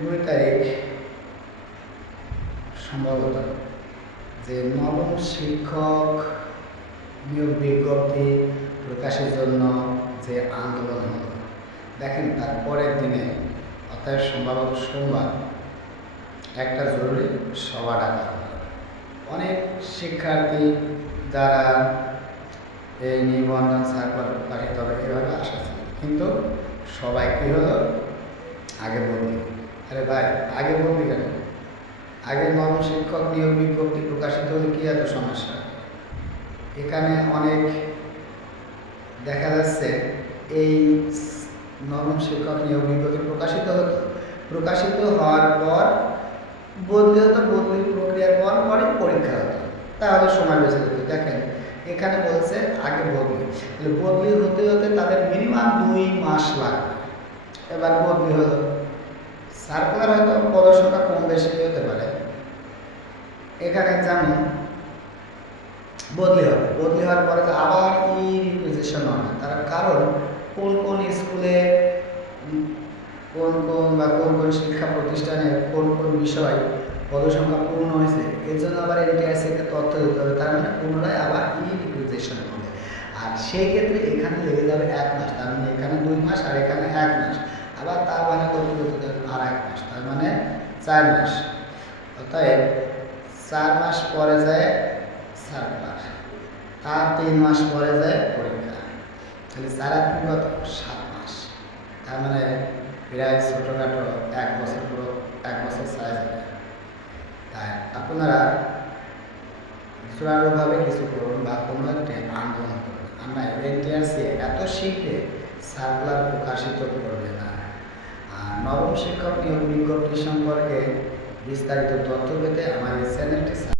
দুই তারিখ সম্ভবত যে নবম শিক্ষক নিয়োগ বিজ্ঞপ্তি প্রকাশের জন্য যে আন্দোলন হলো, দেখেন তার পরের দিনে অর্থাৎ সম্ভবত সোমবার একটা জরুরি সভা ডাকা হলো। অনেক শিক্ষার্থী যারা এই নিবন্ধন সার্কুলার প্রকাশিত হবে এভাবে আশা ছিল, কিন্তু সবাই কী হলো, আগে বলবি। আরে ভাই, আগে বলবি কেন? আগে নবম শিক্ষক নিয়োগ বিজ্ঞপ্তি প্রকাশিত হলে কী এত সমস্যা? এখানে অনেক দেখা যাচ্ছে এই নবম শিক্ষক নিয়োগ বিজ্ঞপ্তি প্রকাশিত হওয়ার পর বদলি হতো, বদলির প্রক্রিয়ার পর পরে পরীক্ষা হতো, তাহলে সময় বেঁচে যেত। দেখেন এখানে বলছে আগে বদলি হতে হতে তাদের মিনিমাম 2 মাস লাগবে। এবার বদলি হলো, সার্কুলার হয়তো পদসংখ্যা কম বেশি হতে পারে, এখানে যেমন বদলি হবে, বদলি হওয়ার পরে আবার রিপ্রেজেন্টেশন হবে তারা, কারণ কোন কোন স্কুলে কোন কোন শিক্ষা প্রতিষ্ঠানে কোন কোন বিষয় পদসংখ্যা পূর্ণ হয়েছে, এর জন্য আবার এনটিআরসিকে তথ্য দিতে হবে। তার মানে পুনরায় আবার রিপ্রেজেন্টেশন হবে, আর সেই ক্ষেত্রে এখানে লেগে যাবে 1 মাস। তার মানে এখানে 2 মাস আর এখানে 1 মাস, আবার তার মানে করতে আর 1 মাস, তার মানে 4 মাস। অতএব 4 মাস পরে যায় সার্কুলার, তার 3 মাস পরে যায় পরীক্ষা, তাহলে 4 আর 3 কত 7 মাস। তার মানে প্রায় ছোটোখাটো 1 বছর, পুরো 1 বছর ছাড়া যাবে। তাই আপনারা জোরালোভাবে কিছু করুন বা কোনো একটা আন্দোলন করুন। আমরা এনটিআরসি এত শীঘ্রে সার্কুলার প্রকাশিত করবে না। আর নবম শিক্ষক নিয়োগ বিজ্ঞপ্তি সম্পর্কে বিস্তারিত তথ্য পেতে আমার এই চ্যানেলটি